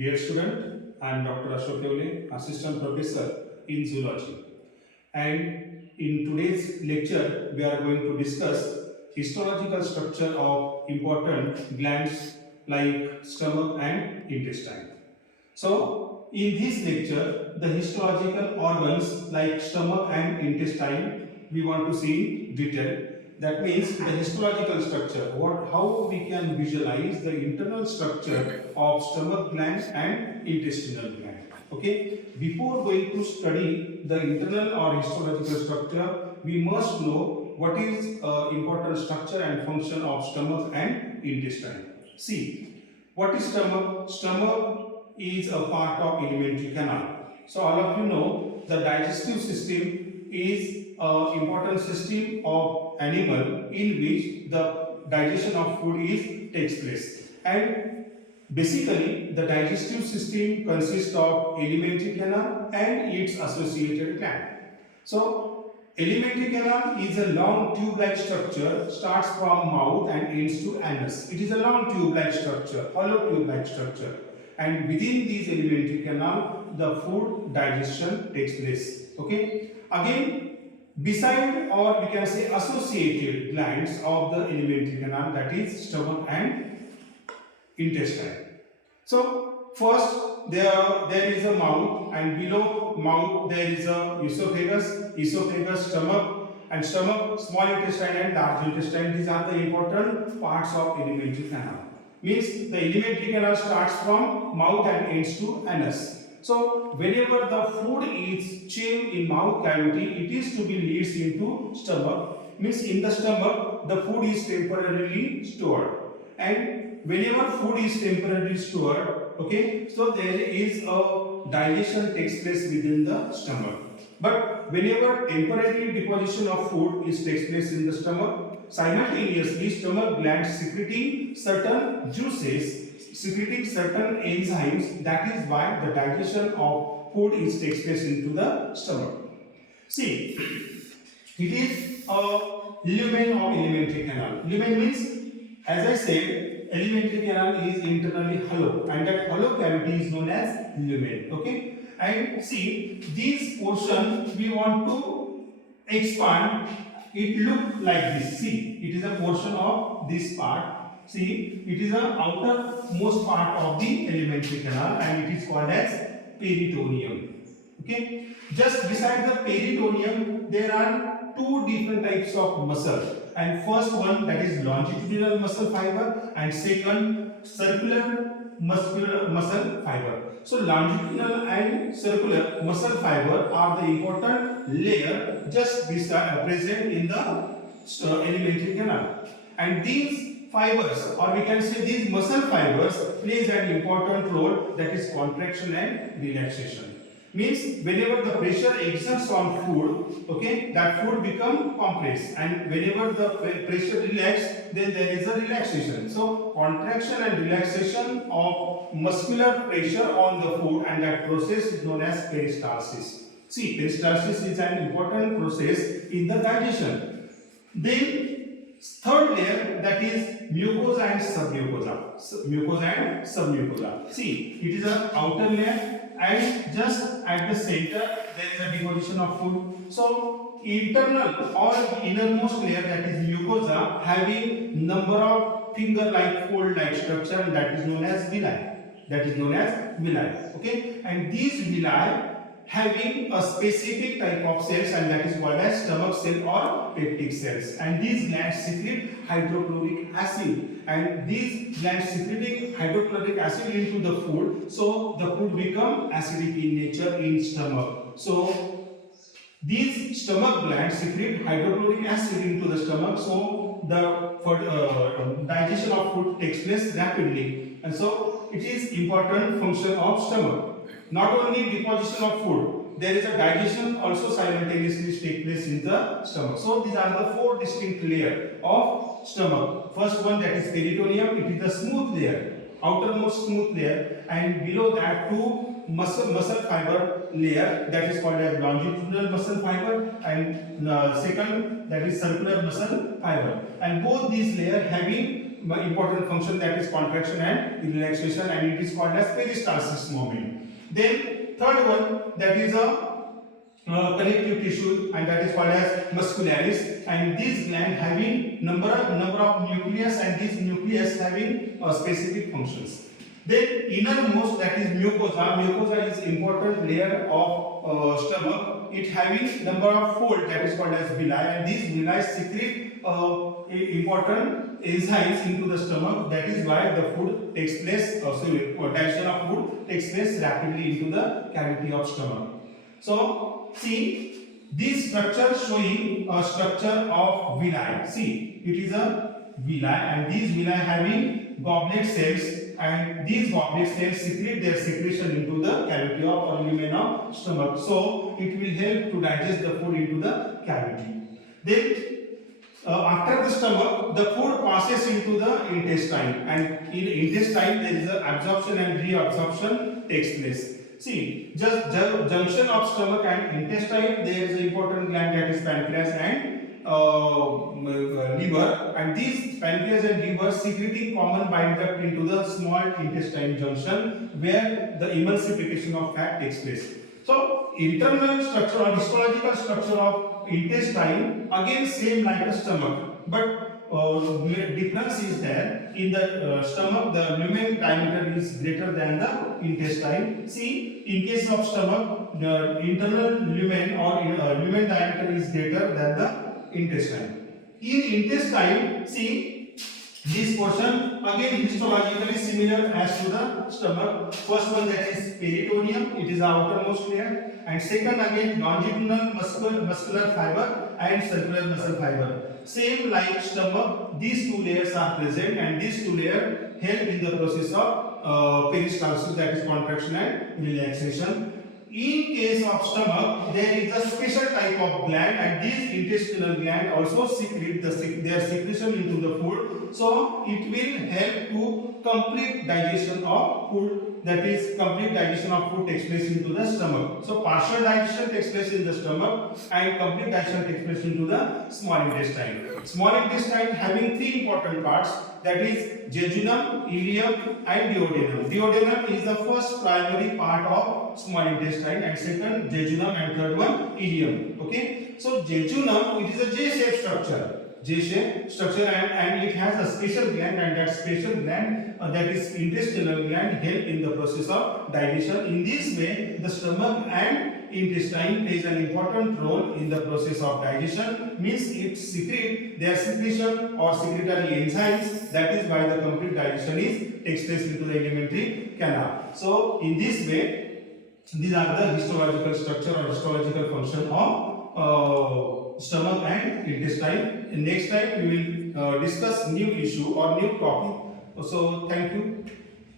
Dear student, I am Dr. Ashok Devle, Assistant Professor in Zoology. And in today's lecture, we are going to discuss histological structure of important glands like stomach and intestine. So, in this lecture, the histological organs like stomach and intestine we want to see in detail. That means the histological structure, how we can visualize the internal structure of stomach glands and intestinal gland. Okay, before going to study the internal or histological structure, we must know what is important structure and function of stomach and intestine. See, what is stomach? Stomach is a part of alimentary canal. So all of you know the digestive system is an important system of animal in which the digestion of food takes place. And basically the digestive system consists of alimentary canal and its associated gland. So alimentary canal is a long tube-like structure, starts from mouth and ends to anus. It is a long tube-like structure, hollow tube-like structure. And within these alimentary canal, the food digestion takes place. Okay. Again, beside or we can say associated glands of the alimentary canal, that is stomach and intestine. So first there is a mouth, and below mouth there is a esophagus, stomach, and stomach, small intestine and large intestine. These are the important parts of alimentary canal. Means the alimentary canal starts from mouth and ends to anus. So whenever the food is chewed in mouth cavity, it is to be leads into stomach. Means in the stomach the food is temporarily stored, and whenever food is temporarily stored, okay, so there is a digestion takes place within the stomach. But whenever temporary deposition of food takes place in the stomach, simultaneously stomach glands secreting certain juices, secreting certain enzymes. That is why the digestion of food takes place into the stomach. See, it is a lumen of alimentary canal. Lumen means, as I said, alimentary canal is internally hollow, and that hollow cavity is known as lumen. Okay, and see, this portion we want to expand. It look like this. See, it is a portion of this part. See, it is the outermost part of the alimentary canal, and it is called as peritoneum. Okay, just beside the peritoneum there are two different types of muscle. And first one, that is longitudinal muscle fiber, and second circular muscle fiber. So longitudinal and circular muscle fiber are the important layer just present in the alimentary canal. And these fibers, or we can say these muscle fibers, plays an important role, that is contraction and relaxation. Means whenever the pressure exerts on food, okay, that food become compressed, and whenever the pressure relax, then there is a relaxation. So contraction and relaxation of muscular pressure on the food, and that process is known as peristalsis. See, peristalsis is an important process in the digestion. Then third layer, that is mucosa and submucosa. Mucosa and submucosa. See, it is an outer layer, and just at the center there is a deposition of food. So internal or innermost layer, that is mucosa, having number of finger-like fold-like structure, and that is known as villi. Okay, and these villi having a specific type of cells, and that is called as stomach cell or peptic cells. And these glands secrete hydrochloric acid, and these glands secreting hydrochloric acid into the food, so the food become acidic in nature in stomach. So these stomach glands secrete hydrochloric acid into the stomach, so the digestion of food takes place rapidly, and so it is important function of stomach. Not only deposition of food, there is a digestion also simultaneously take place in the stomach. So these are the four distinct layers of stomach. First one, that is peritoneum. It is the smooth layer, outermost smooth layer, and below that two muscle fiber layer, that is called as longitudinal muscle fiber, and second, that is circular muscle fiber. And both these layers having important function, that is contraction and relaxation, and it is called as peristalsis movement. Then third one, that is a connective tissue, and that is called as muscularis, and this gland having number of nucleus, and this nucleus having specific functions. Then innermost, that is mucosa. Mucosa is important layer of stomach. It having number of fold, that is called as villi, and these villi secrete important enzymes into the stomach. That is why the food takes place, digestion of food takes place rapidly into the cavity of stomach. So see, this structure showing a structure of villi. See, it is a villi, and these villi having goblet cells, and these goblet cells secrete their secretion into the cavity of or lumen of stomach. So it will help to digest the food into the cavity. Then after the stomach, the food passes into the intestine, and in intestine there is a absorption and reabsorption takes place. See, just junction of stomach and intestine, there is an important gland, that is pancreas and liver, and these pancreas and liver secreting common bile duct into the small intestine junction, where the emulsification of fat takes place. So internal structure or histological structure of intestine, again same like a stomach, but difference is there. In the stomach, the lumen diameter is greater than the intestine. See, in case of stomach, the internal lumen or lumen diameter is greater than the intestine. In intestine, see, this portion again histologically similar as to the stomach. First one, that is peritoneum, it is the outermost layer, and second again longitudinal muscular fiber and circular muscle fiber. Same like stomach, these two layers are present, and these two layers help in the process of peristalsis, that is contraction and relaxation. In case of stomach, there is a special type of gland, and these intestinal gland also secrete their secretion into the food. So it will help to complete digestion of food, that is complete digestion of food takes place into the stomach. So partial digestion takes place in the stomach, and complete digestion takes place into the small intestine. Small intestine having three important parts, that is jejunum, ileum and duodenum. Duodenum is the first primary part of small intestine, and second jejunum, and third one ileum. Okay, so jejunum, it is a J-shaped structure. J-shaped structure, and it has a special gland, and that special gland, that is intestinal gland, help in the process of digestion. In this way, the stomach and intestine plays an important role in the process of digestion, means it secrete their secretion or secretory enzymes. That is why the complete digestion takes place into the alimentary canal. So in this way, these are the histological structure or histological function of stomach and intestine. Next time we will discuss new issue or new topic. So thank you.